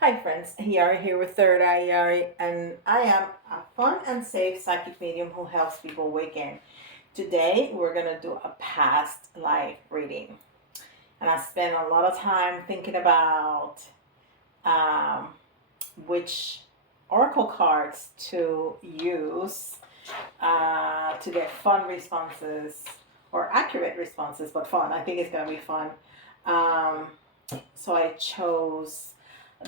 Hi friends, Yari here with Third Eye Yari, and I am a fun and safe psychic medium who helps people awaken. Today we're gonna do a past life reading, and I spent a lot of time thinking about um, which oracle cards to use to get fun responses or accurate responses, but fun. I think it's gonna be fun. Um, so I chose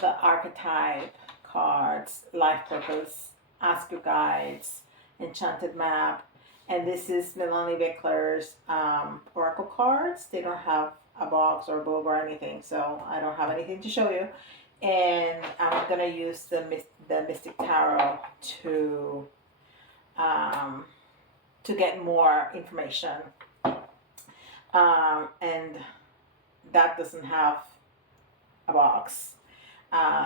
the archetype cards, life purpose, ask your guides, enchanted map, and this is Melanie Bickler's oracle cards. They don't have a box or a book or anything, so I don't have anything to show you. And I'm gonna use the Mystic Tarot um, to get more information. And that doesn't have a box.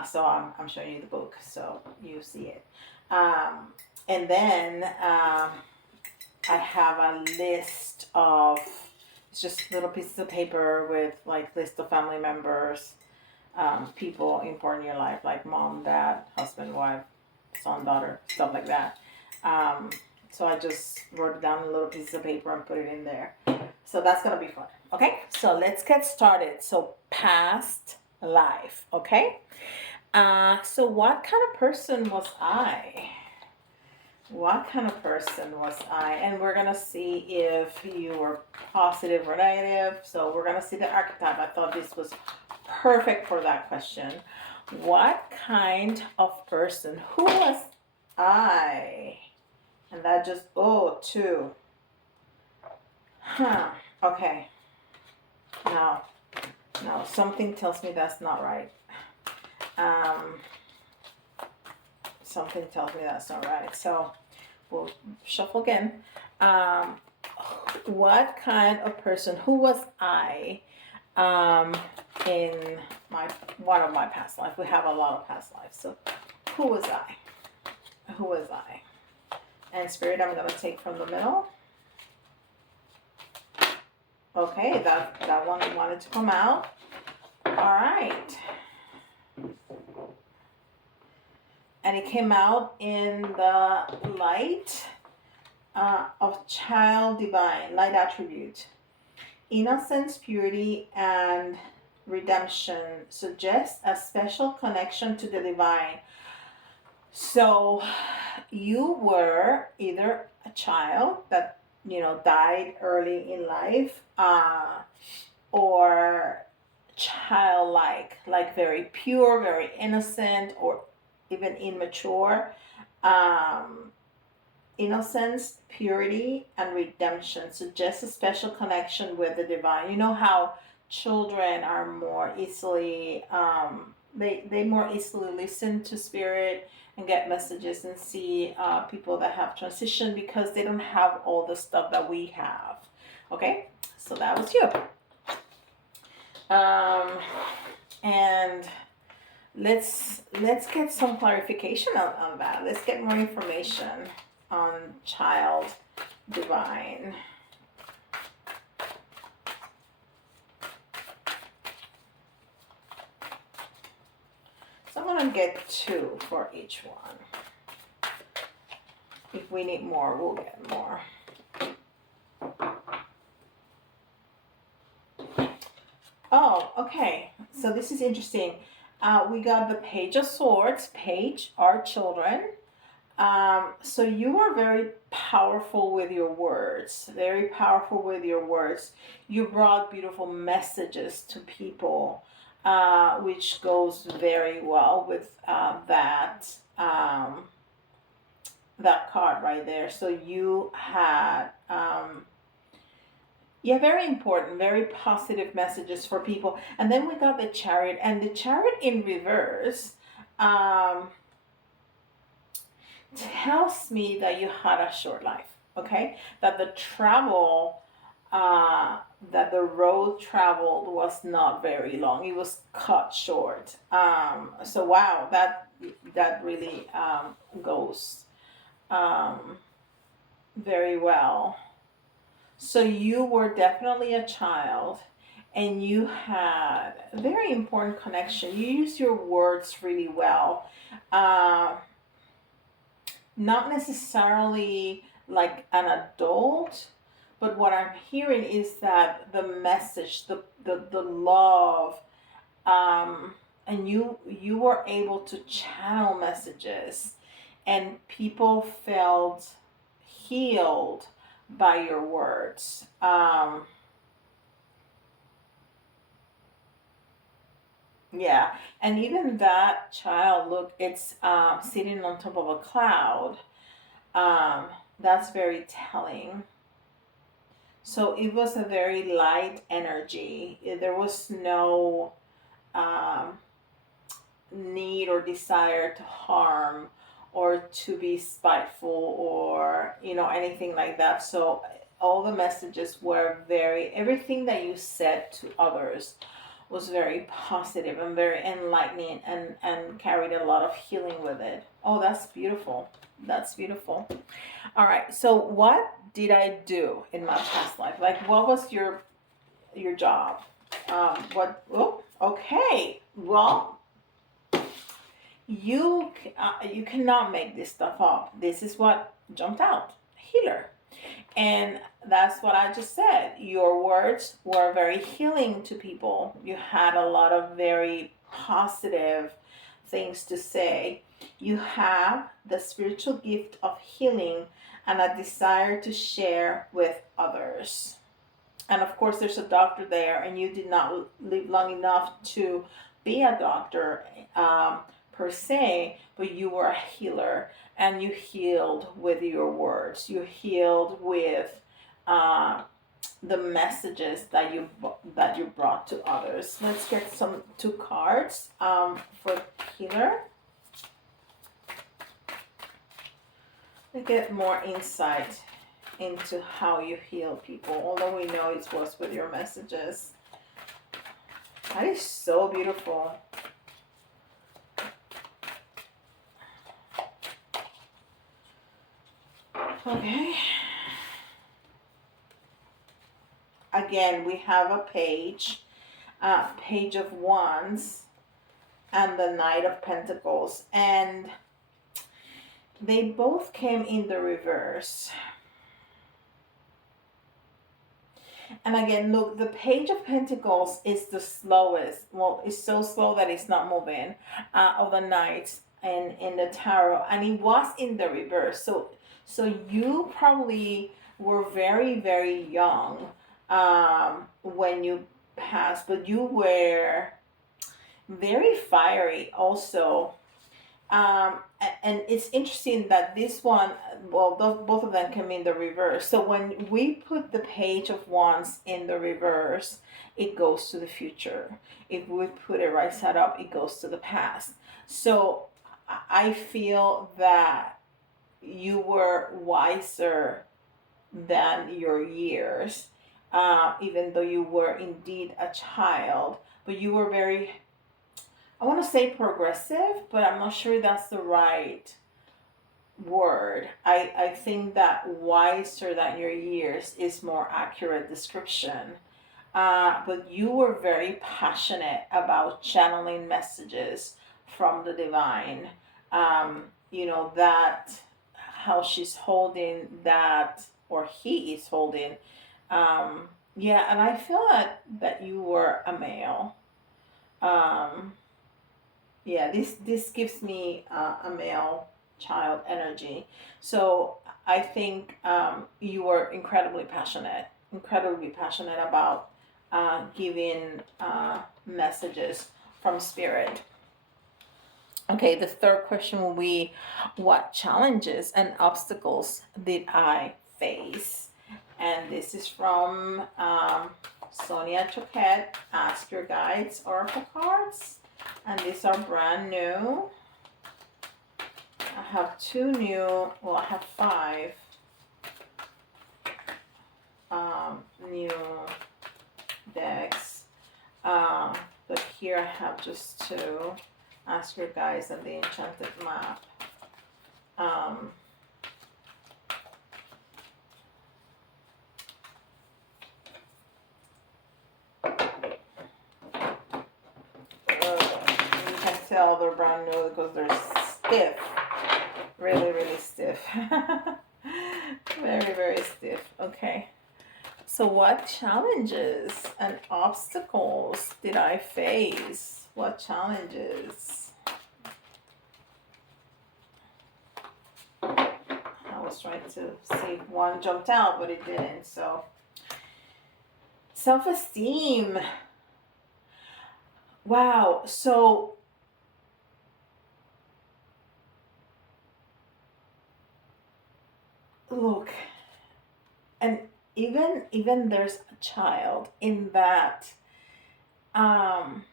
So I'm showing you the book so you see it. And then I have a list of, it's just little pieces of paper with like list of family members, people important in your life, like mom, dad, husband, wife, son, daughter, stuff like that. Um, so I just wrote it down in little pieces of paper and put it in there. So that's gonna be fun. Okay, so let's get started. So past life. Okay. So what kind of person was I? What kind of person was I? And we're gonna see if you were positive or negative. So we're gonna see the archetype. I thought this was perfect for that question. What kind of person? Who was I? And that just, oh, two. Huh. Okay. No. No. Something tells me that's not right. Um, something tells me that's not right. So we'll shuffle again. Um, what kind of person? Who was I in my one of my past lives? We have a lot of past lives. So who was I? Who was I? And spirit, I'm gonna take from the middle. Okay, that one wanted to come out. All right. And it came out in the light of child divine, light attribute. Innocence, purity, and redemption suggest a special connection to the divine. So you were either a child that died early in life, or childlike, like very pure, very innocent, or even immature. Um, Innocence, purity, and redemption suggest a special connection with the divine. You know how children are more easily, they more easily listen to spirit and get messages and see people that have transitioned because they don't have all the stuff that we have. Okay, so that was you. Um, and let's get some clarification on that. Let's get more information on child divine. So I'm going to get two for each one. If we need more, we'll get more. Oh, okay. So this is interesting. We got the Page of Swords. Page, our children. So you are very powerful with your words, very powerful with your words. You brought beautiful messages to people, which goes very well with that card right there. So you had, yeah, very important, very positive messages for people. And then we got the Chariot, and the Chariot in reverse. Tells me that you had a short life, okay? That the travel, that the road traveled was not very long. It was cut short. So wow, that really goes very well. So you were definitely a child, and you had a very important connection. You use your words really well. Uh, Not necessarily like an adult, but what I'm hearing is that the message, the love, um, and you were able to channel messages, and people felt healed by your words. Yeah, and even that child, look, it's sitting on top of a cloud. Um, that's very telling. So it was a very light energy. There was no um, need or desire to harm or to be spiteful or anything like that. So all the messages were very, everything that you said to others was very positive and very enlightening, and carried a lot of healing with it. Oh, that's beautiful. That's beautiful. All right, so what did I do in my past life? Like, what was your job? What? Oh, okay. Well, you cannot make this stuff up. This is what jumped out. Healer. And that's what I just said. Your words were very healing to people. You had a lot of very positive things to say. You have the spiritual gift of healing and a desire to share with others. And of course, there's a doctor there, and you did not live long enough to be a doctor, per se, but you were a healer, and you healed with your words. You healed with uh, the messages that you brought to others. Let's get some two cards for healer. Let's get more insight into how you heal people, although we know it was with your messages. That is so beautiful. Okay. Again, we have a page of wands, and the Knight of Pentacles, and they both came in the reverse. And again, look, the Page of Pentacles is the slowest. Well, it's so slow that it's not moving, of the knights in the tarot, and it was in the reverse. So you probably were very, very young when you passed, but you were very fiery also. And it's interesting that this one, well, both of them come in the reverse. So when we put the Page of Wands in the reverse, it goes to the future. If we put it right side up, it goes to the past. So I feel that you were wiser than your years, even though you were indeed a child, but you were very, I want to say progressive, but I'm not sure that's the right word. I think that wiser than your years is more accurate description. But you were very passionate about channeling messages from the divine. That how she's holding that, or he is holding. Yeah, and I feel that you were a male. Um, yeah, this gives me a male child energy. So I think you were incredibly passionate about giving messages from spirit. Okay, the third question will be, what challenges and obstacles did I face? And this is from Sonia Choquette, Ask Your Guides Oracle Cards. And these are brand new. I have two new, well, I have five new decks. But here I have just two. Ask Your Guides and the Enchanted Map. tell they're brand new because they're stiff. Really, really stiff. Very, very stiff. Okay. So, what challenges and obstacles did I face? What challenges? I was trying to see if one jumped out, but it didn't. So, self esteem. Wow. So, look, and even there's a child in that um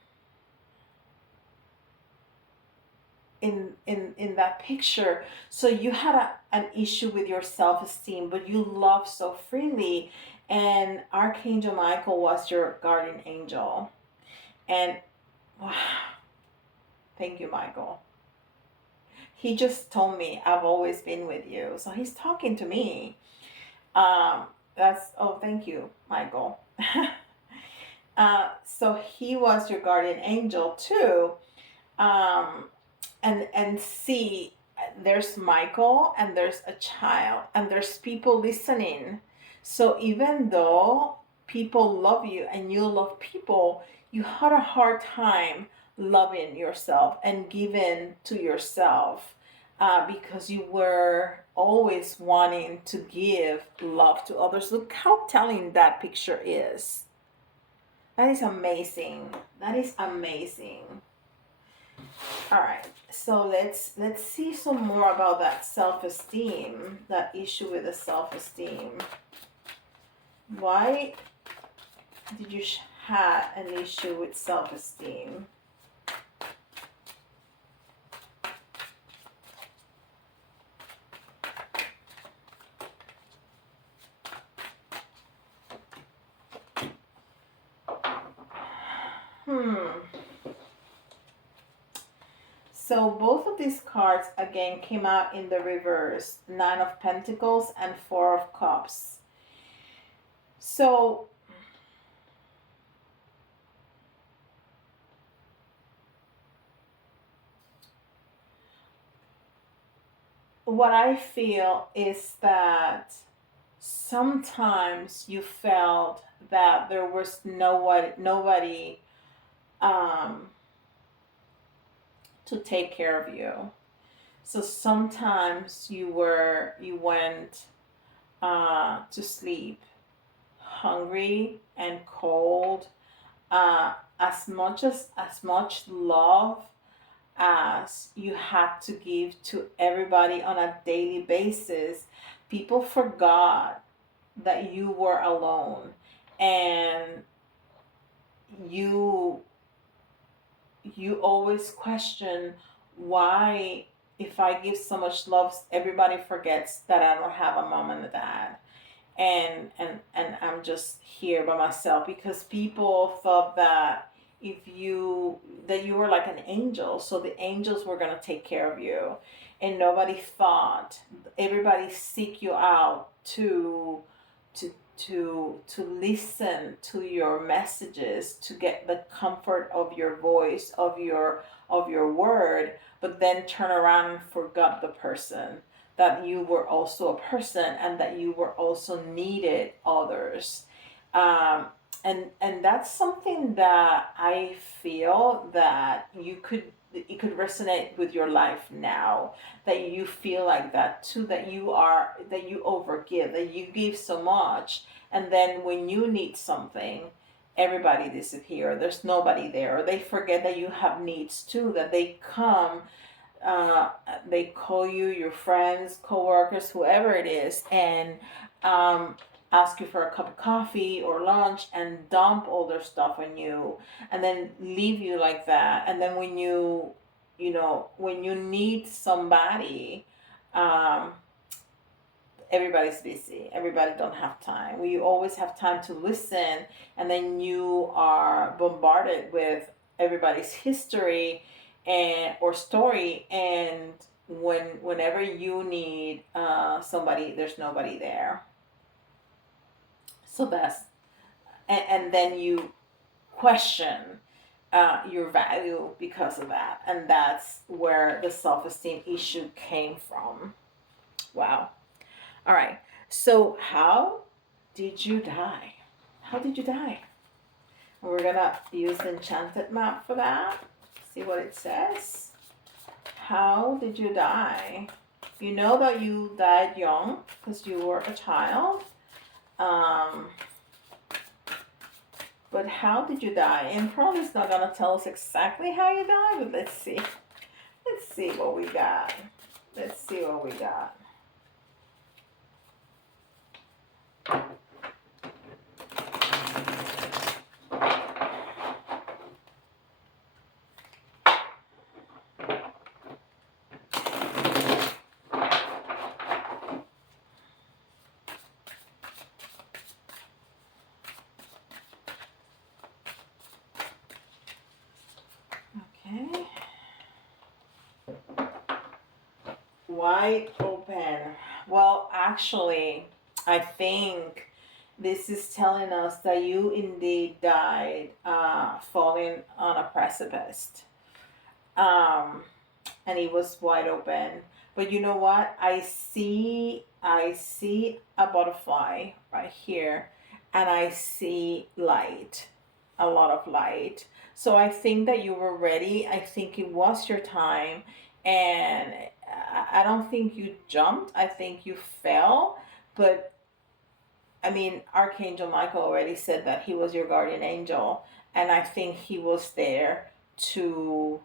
in that picture. So you had an issue with your self-esteem, but you love so freely, and Archangel Michael was your guardian angel. And wow, thank you, Michael. He just told me I've always been with you, so he's talking to me. um that's, oh, thank you, Michael. So he was your guardian angel too. um and see, there's Michael and there's a child and there's people listening. So even though people love you and you love people, you had a hard time loving yourself and giving to yourself, because you were always wanting to give love to others. Look how telling that picture is. That is amazing. That is amazing. All right, so let's see some more about that self-esteem, that issue with the self-esteem. Why did you have an issue with self-esteem? So both of these cards again came out in the reverse: Nine of Pentacles and Four of Cups. So what I feel is that sometimes you felt that there was nobody um, to take care of you. So sometimes you went to sleep hungry and cold. As much love as you had to give to everybody on a daily basis, people forgot that you were alone, and you you always question why, if I give so much love, everybody forgets that I don't have a mom and a dad, and I'm just here by myself, because people thought that if you that you were like an angel, so the angels were going to take care of you, and nobody thought, everybody seek you out to to listen to your messages, to get the comfort of your voice, of your word, but then turn around and forgot the person, that you were also a person and that you were also needed others. um, and that's something that I feel that you could, it could resonate with your life now, that you feel like that too, that you overgive, that you give so much, and then when you need something, everybody disappear, there's nobody there, or they forget that you have needs too, that they come, uh, they call you, your friends, co-workers, whoever it is, and um, ask you for a cup of coffee or lunch and dump all their stuff on you, and then leave you like that. And then when when you need somebody, um, everybody's busy, everybody don't have time. We always have time to listen, and then you are bombarded with everybody's history and or story, and whenever you need somebody, there's nobody there. So that's, and then you question, your value because of that. And that's where the self esteem issue came from. Wow. All right. So, how did you die? How did you die? And we're going to use the enchanted map for that. See what it says. How did you die? You know that you died young because you were a child. But how did you die? And probably it's not going to tell us exactly how you died, but let's see. Let's see what we got. Let's see what we got. Okay. Wide open. Well, actually, I think this is telling us that you indeed died falling on a precipice. And it was wide open. But you know what? I see a butterfly right here, and I see light, a lot of light. So I think that you were ready. I think it was your time, and I don't think you jumped. I think you fell, but I mean, Archangel Michael already said that he was your guardian angel, and I think he was there to,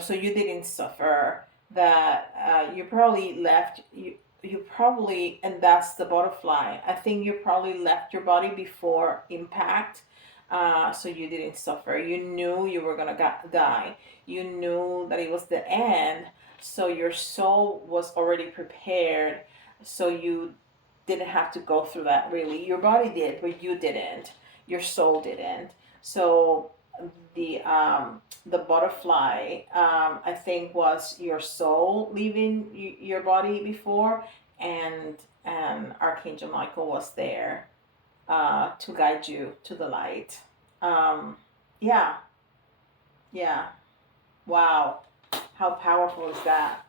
so you didn't suffer. That you probably left. You probably, and that's the butterfly. I think you probably left your body before impact, so you didn't suffer. You knew you were gonna die. You knew that it was the end, so your soul was already prepared. So you didn't have to go through that really. Your body did, but you didn't. Your soul didn't. So the butterfly, I think, was your soul leaving your body before, and Archangel Michael was there to guide you to the light. Um, yeah, yeah. Wow, how powerful is that?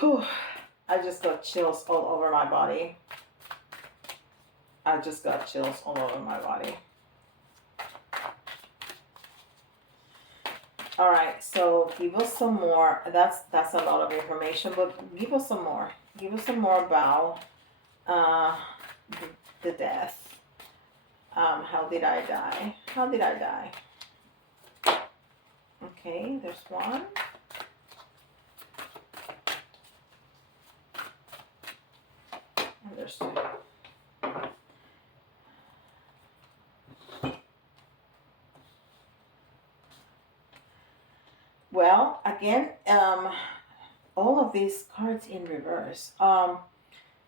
Whew, I just got chills all over my body. I just got chills all over my body. All right, so give us some more. That's a lot of information, but give us some more. Give us some more about uh, the death. How did I die? How did I die? Okay, there's one. And there's two. Well, again, all of these cards in reverse.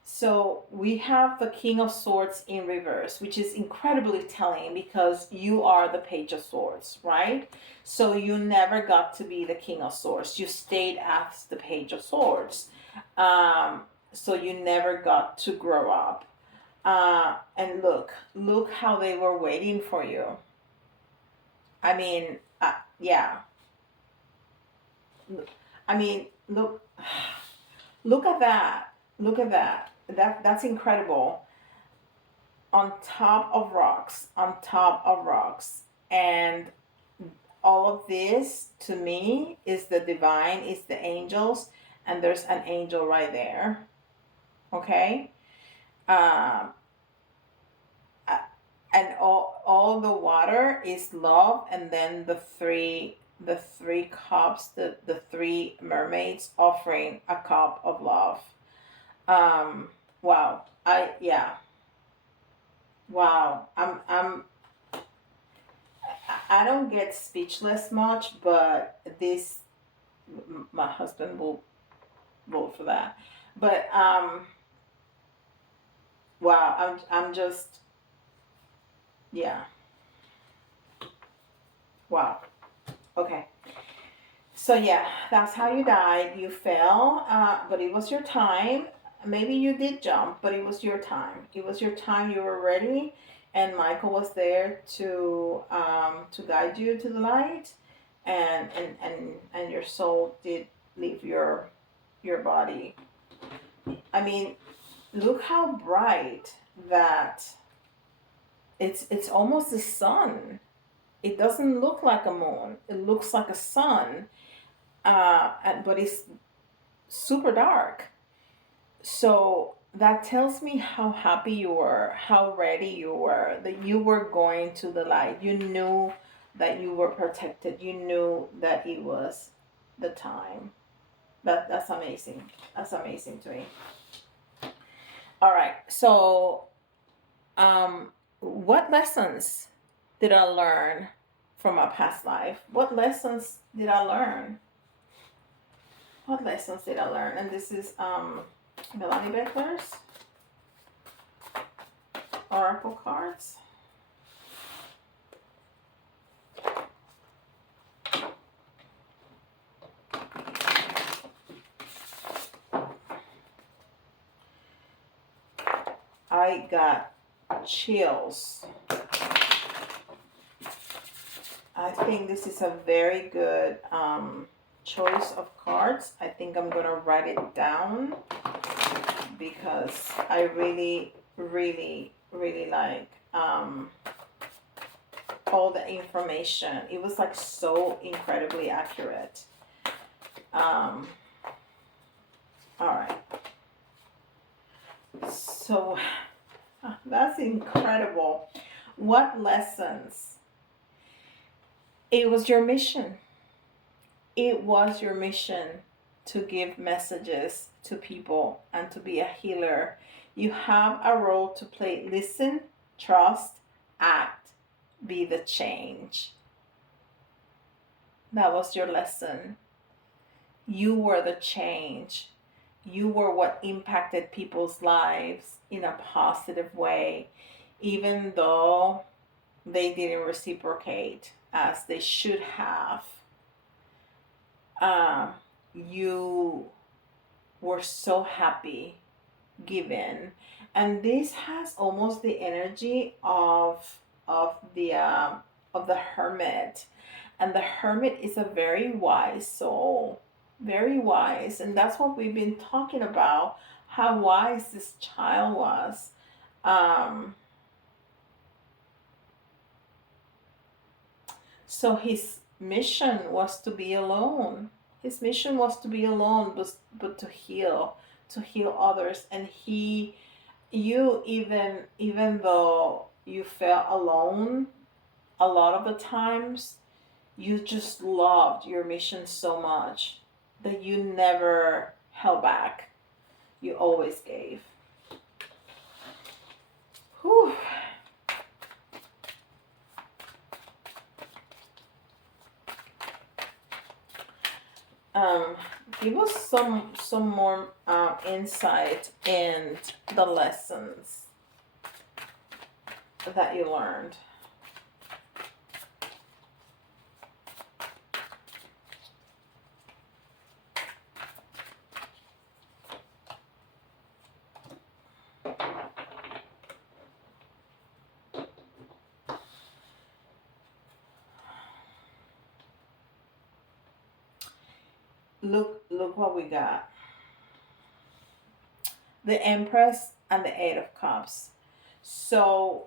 So we have the King of Swords in reverse, which is incredibly telling because you are the Page of Swords, right? So you never got to be the King of Swords. You stayed as the Page of Swords. So you never got to grow up. And look how they were waiting for you. I mean, yeah. I mean, look at that. Look at that. That's incredible. On top of rocks, on top of rocks. And all of this to me is the divine, is the angels, and there's an angel right there. Okay? Um, and all the water is love, and then the three cups, the three mermaids offering a cup of love. Wow. Wow. I don't get speechless much, but this, my husband will vote for that. But wow, I'm just, yeah. Wow. Okay. So yeah, that's how you died. You fell, but it was your time. Maybe you did jump, but it was your time. It was your time. You were ready, and Michael was there to guide you to the light, and your soul did leave your body. I mean, look how bright that it's almost the sun. It doesn't look like a moon. It looks like a sun, but it's super dark. So that tells me how happy you were, how ready you were, that you were going to the light. You knew that you were protected. You knew that it was the time. That's amazing. That's amazing to me. All right. So, what lessons did I learn from my past life? What lessons did I learn? What lessons did I learn? And this is Melanie Beckler's Oracle cards. I got chills. I think this is a very good choice of cards. I think I'm gonna write it down because I really, really, really like all the information. It was like so incredibly accurate. All right. So that's incredible. What lessons? It was your mission. It was your mission to give messages to people and to be a healer. You have a role to play. Listen, trust, act, be the change. That was your lesson. You were the change. You were what impacted people's lives in a positive way, even though they didn't reciprocate as they should have. You were so happy given, and this has almost the energy of the hermit, and the hermit is a very wise soul, very wise, and that's what we've been talking about, how wise this child was. So his mission was to be alone. His mission was to be alone, but to heal others. And you, even though you felt alone a lot of the times, you just loved your mission so much that you never held back. You always gave. Whew. Give us some more insight in the lessons that you learned. Look what we got. The Empress and the Eight of Cups. So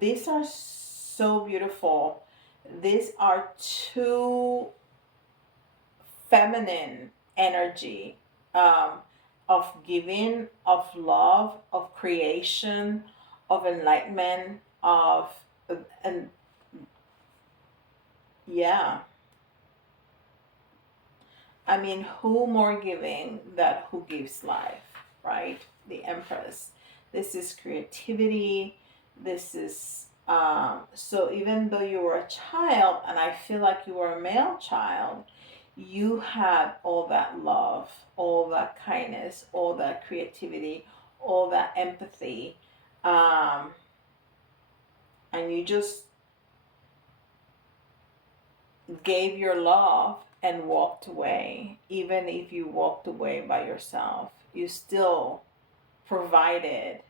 these are so beautiful. These are two feminine energy, of giving, of love, of creation, of enlightenment, of and yeah. I mean, who more giving than who gives life, right? The Empress. This is creativity. This is, so even though you were a child, and I feel like you were a male child, you had all that love, all that kindness, all that creativity, all that empathy, um, and you just gave your love and walked away. Even if you walked away by yourself, you still provided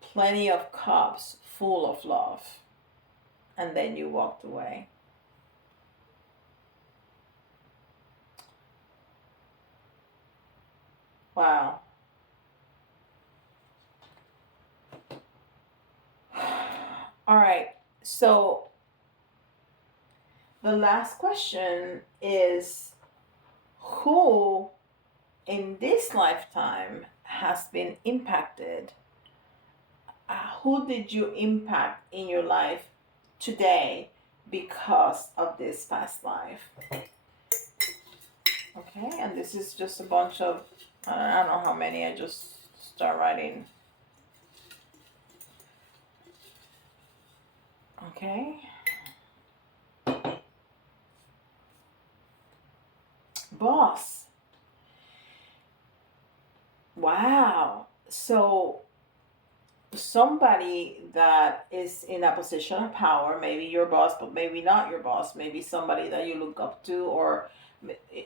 plenty of cups full of love, and then you walked away. Wow. All right. So the last question is, who in this lifetime has been impacted? Who did you impact in your life today because of this past life? Okay, and this is just a bunch of, I don't know how many, I just start writing. Okay. Boss. Wow. So somebody that is in a position of power, maybe your boss, but maybe not your boss, maybe somebody that you look up to, or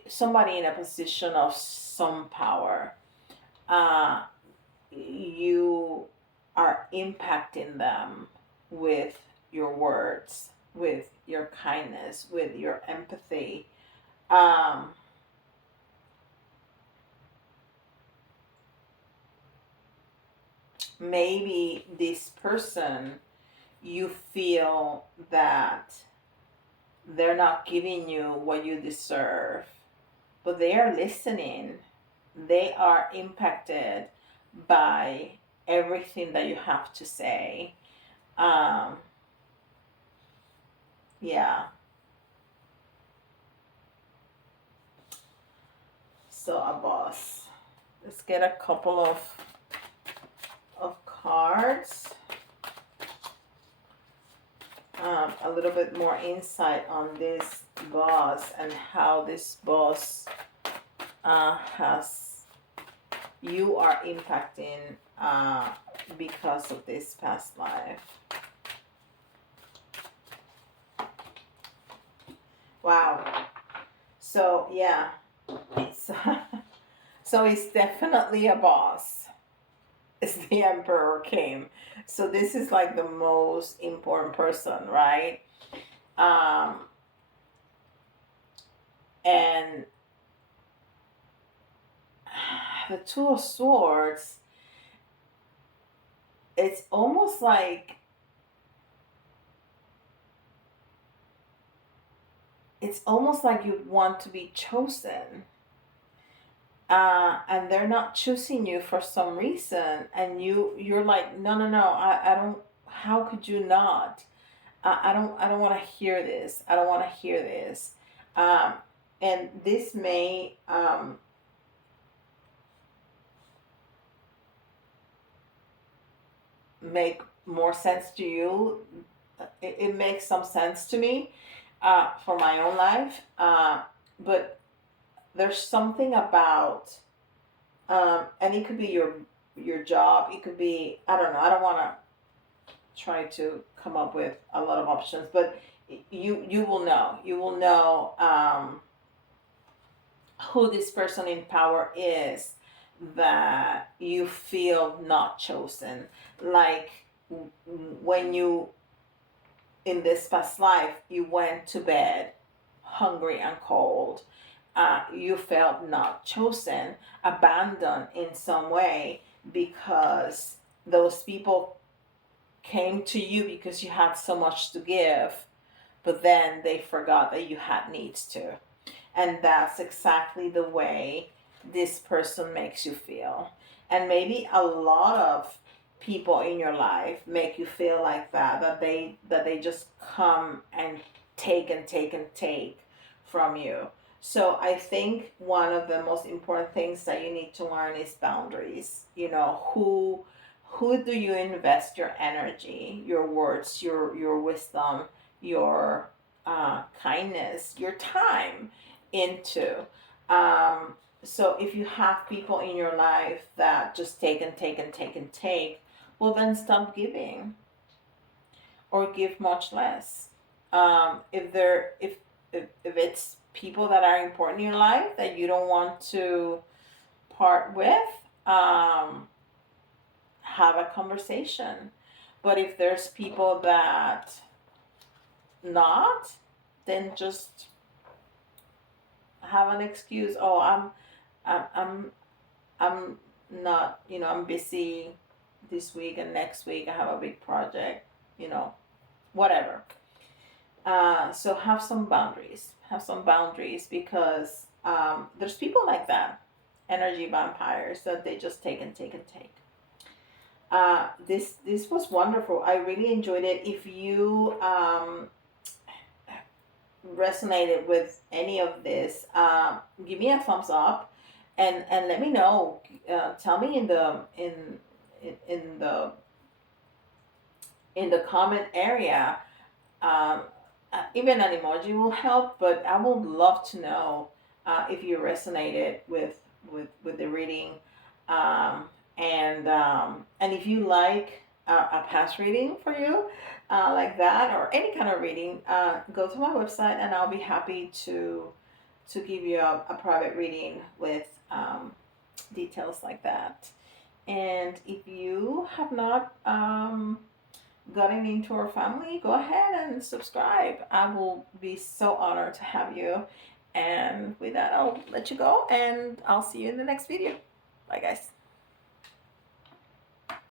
somebody in a position of some power, uh, you are impacting them with your words, with your kindness, with your empathy. Um, Maybe this person, you feel that they're not giving you what you deserve, but they are listening. They are impacted by everything that you have to say. Um, yeah. So a boss. Let's get a couple of cards. A little bit more insight on this boss and how this boss has, you are impacting because of this past life. Wow. So yeah, so, so it's definitely a boss. It's the emperor came. So this is like the most important person, right? Um, and the Two of Swords, it's almost like, you want to be chosen, and they're not choosing you for some reason, and you're like, no, no, no, I don't. How could you not? I don't want to hear this. I don't want to hear this. Um, and this may make more sense to you. It makes some sense to me for my own life. But there's something about, and it could be your job. It could be, I don't know. I don't want to try to come up with a lot of options, but you will know. You will know who this person in power is that you feel not chosen. Like when you, in this past life, you went to bed hungry and cold. You felt not chosen, abandoned in some way, because those people came to you because you had so much to give, but then they forgot that you had needs too. And that's exactly the way this person makes you feel. And maybe a lot of people in your life make you feel like that they just come and take from you. So I think one of the most important things that you need to learn is boundaries. You know, who do you invest your energy, your words, your wisdom, your kindness, your time into? Um, so if you have people in your life that just take, well then stop giving, or give much less. If they're if it's people that are important in your life that you don't want to part with, have a conversation. But if there's people that not, then just have an excuse. Oh, I'm, I'm, I'm not, I'm busy this week and next week I have a big project, whatever. So have some boundaries. Have some boundaries because there's people like that, energy vampires, that they just take and take and take. This was wonderful. I really enjoyed it. If you resonated with any of this, give me a thumbs up, and let me know. Tell me in the in the comment area. Um, Even an emoji will help, but I would love to know if you resonated with the reading, um, and if you like a past reading for you, like that, or any kind of reading, go to my website and I'll be happy to give you a private reading with details like that. And if you have not gotten into our family, go ahead and subscribe. I will be so honored to have you. And with that, I'll let you go and I'll see you in the next video. Bye, guys.